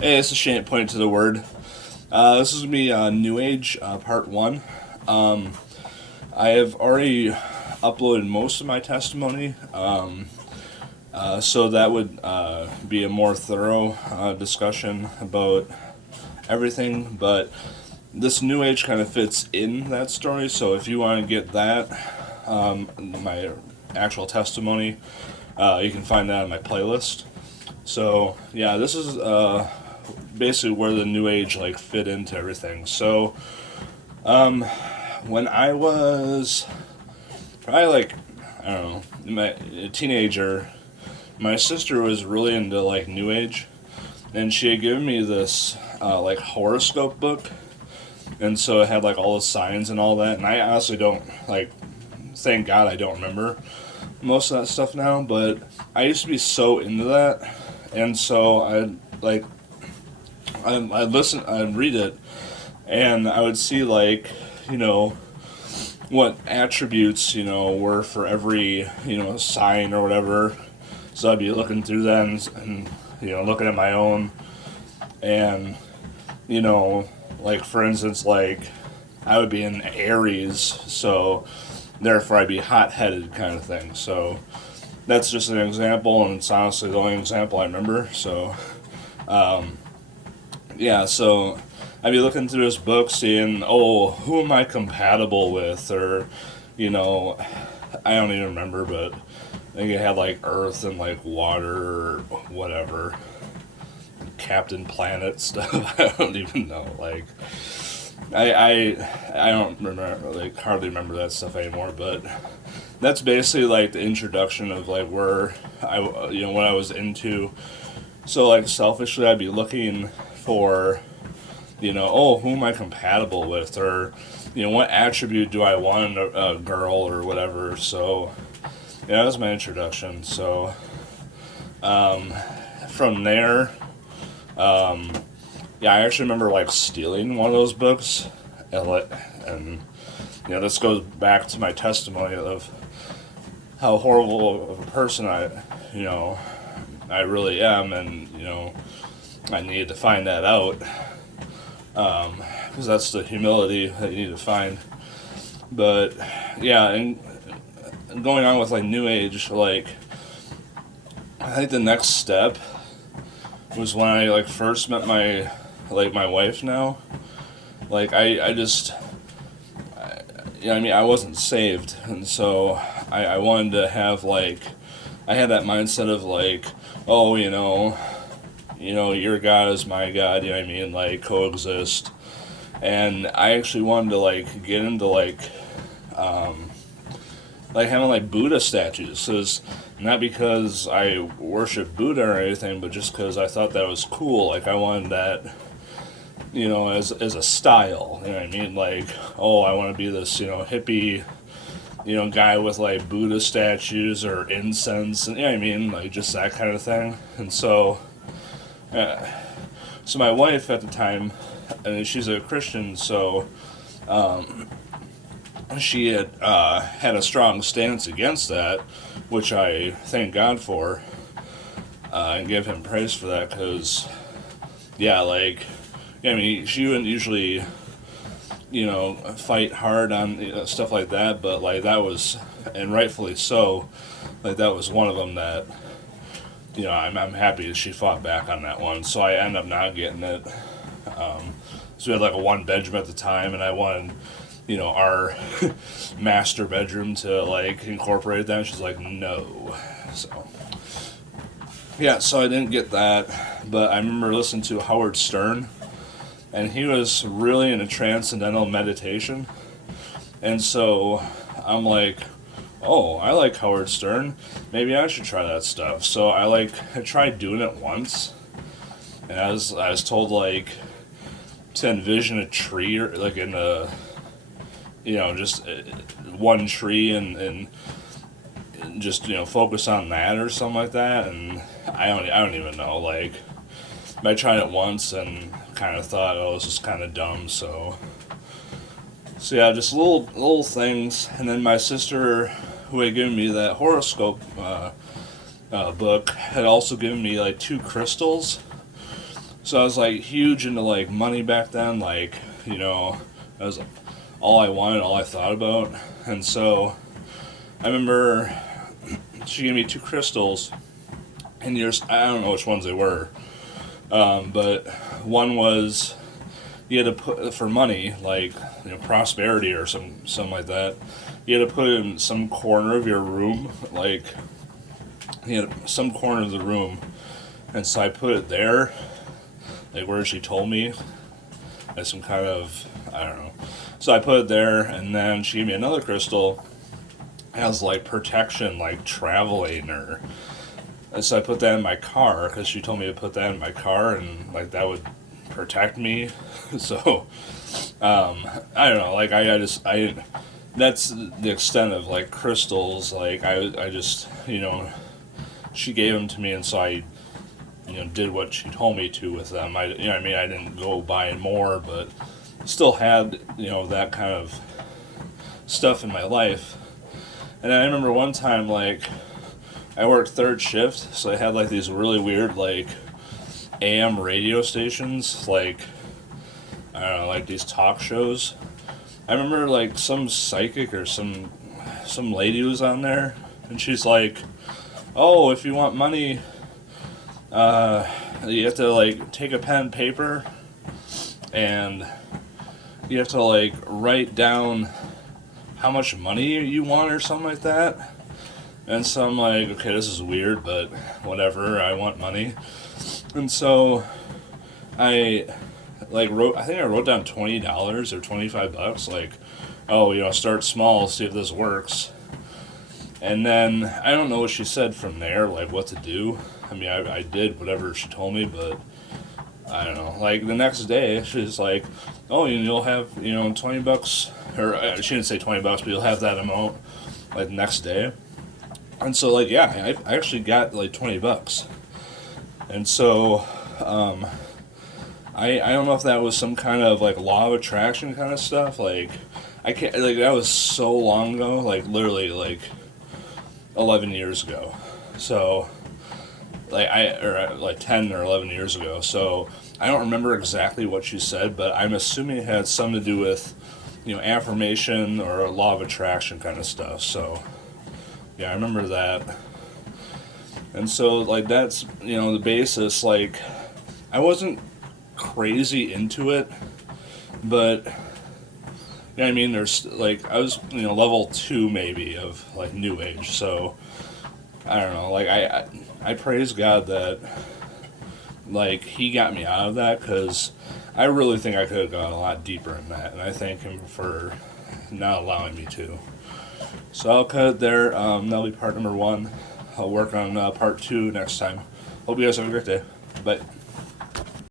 Hey, this is Shane pointing to the word. This is going to be New Age Part 1. Um, I have already uploaded most of my testimony, so that would be a more thorough discussion about everything. But this New Age kind of fits in that story, so if you want to get that, my actual testimony, you can find that on my playlist. So, yeah, this is basically where the New Age like fit into everything. So when I was probably like, I don't know, a teenager, my sister was really into like New Age, and she had given me this like horoscope book, and so it had like all the signs and all that. And I honestly don't like. Thank God I don't remember most of that stuff now, but I used to be so into that, and so I'd listen, I'd read it, and I would see like, you know, what attributes, were for every, sign or whatever. So I'd be looking through that and looking at my own, and, like for instance, like I would be in Aries, so therefore I'd be hot-headed kind of thing. So that's just an example, and it's honestly the only example I remember. So, yeah, so I'd be looking through this book, seeing, oh, who am I compatible with, or, I don't even remember, but I think it had like Earth and like water or whatever, Captain Planet stuff. I don't even know. Like, I don't remember, like hardly remember that stuff anymore, but that's basically like the introduction of like where what I was into. So like selfishly, I'd be looking for, oh, who am I compatible with, or what attribute do I want in a girl or whatever. So yeah, that was my introduction. So from there, yeah, I actually remember like stealing one of those books, and this goes back to my testimony of how horrible of a person I really am, and I needed to find that out, because that's the humility that you need to find. But yeah, and going on with like New Age, like I think the next step was when I like first met my wife now. Like I just, I wasn't saved, and so I wanted to have like, I had that mindset of like, oh, your God is my God, like coexist. And I actually wanted to like get into like having like Buddha statues. Cause not because I worship Buddha or anything, but just because I thought that was cool. Like I wanted that, as a style. You know what I mean? Like, oh, I want to be this, hippie, guy with like Buddha statues or incense, and like just that kind of thing. And so, so my wife at the time, and she's a Christian, so she had a strong stance against that, which I thank God for, and give him praise for that, because, yeah, like, she wouldn't usually, fight hard on stuff like that, but, like, that was, and rightfully so, like, that was one of them that, I'm happy that she fought back on that one, so I ended up not getting it. So we had, like, a one-bedroom at the time, and I wanted, our master bedroom to, like, incorporate that, and she's like, no, so... Yeah, so I didn't get that, but I remember listening to Howard Stern, and he was really into transcendental meditation, and so I'm like, oh, I like Howard Stern, maybe I should try that stuff. So I tried doing it once, and I was told like to envision a tree, or like in a, just one tree, and just focus on that or something like that, and I don't even know, like I tried it once and kind of thought, oh, this is kind of dumb. So yeah, just little things. And then my sister, who had given me that horoscope book, had also given me like two crystals. So I was like huge into like money back then, like, that was all I wanted, all I thought about. And so I remember she gave me 2 crystals, and I don't know which ones they were, but one was you had to put for money, like, prosperity or something like that. You had to put it in some corner of your room, like you had some corner of the room, and so I put it there, like where she told me, as some kind of, I don't know. So I put it there, and then she gave me another crystal as like protection, like traveling, and so I put that in my car because she told me to put that in my car, and like that would protect me. So I don't know, like I that's the extent of like crystals. Like I just she gave them to me, and so I did what she told me to with them. I didn't go buy more, but still had that kind of stuff in my life. And I remember one time, like, I worked third shift, so I had like these really weird like AM radio stations, like, I don't know, like these talk shows. I remember like some psychic or some lady was on there, and she's like, "Oh, if you want money, you have to like take a pen and paper, and you have to like write down how much money you want or something like that." And so I'm like, okay, this is weird, but whatever, I want money. And so I I wrote down $20 or $25, like, oh, start small, see if this works. And then I don't know what she said from there, like what to do. I mean, I did whatever she told me, but I don't know. Like the next day, she's like, "Oh, you'll have $20," or she didn't say $20, but you'll have that amount like the next day. And so like yeah, I actually got like $20, and so I don't know if that was some kind of like law of attraction kind of stuff. Like I can't, like, that was so long ago, like literally like 11 years ago. So like 10 or 11 years ago. So I don't remember exactly what she said, but I'm assuming it had something to do with, affirmation or law of attraction kind of stuff. So yeah, I remember that. And so like that's, the basis. Like I wasn't crazy into it, but I mean, there's like I was, level 2 maybe of like New Age. So I don't know. Like I praise God that like He got me out of that, because I really think I could have gone a lot deeper in that, and I thank Him for not allowing me to. So I'll cut it there. That'll be part number 1. I'll work on part 2 next time. Hope you guys have a great day. Bye.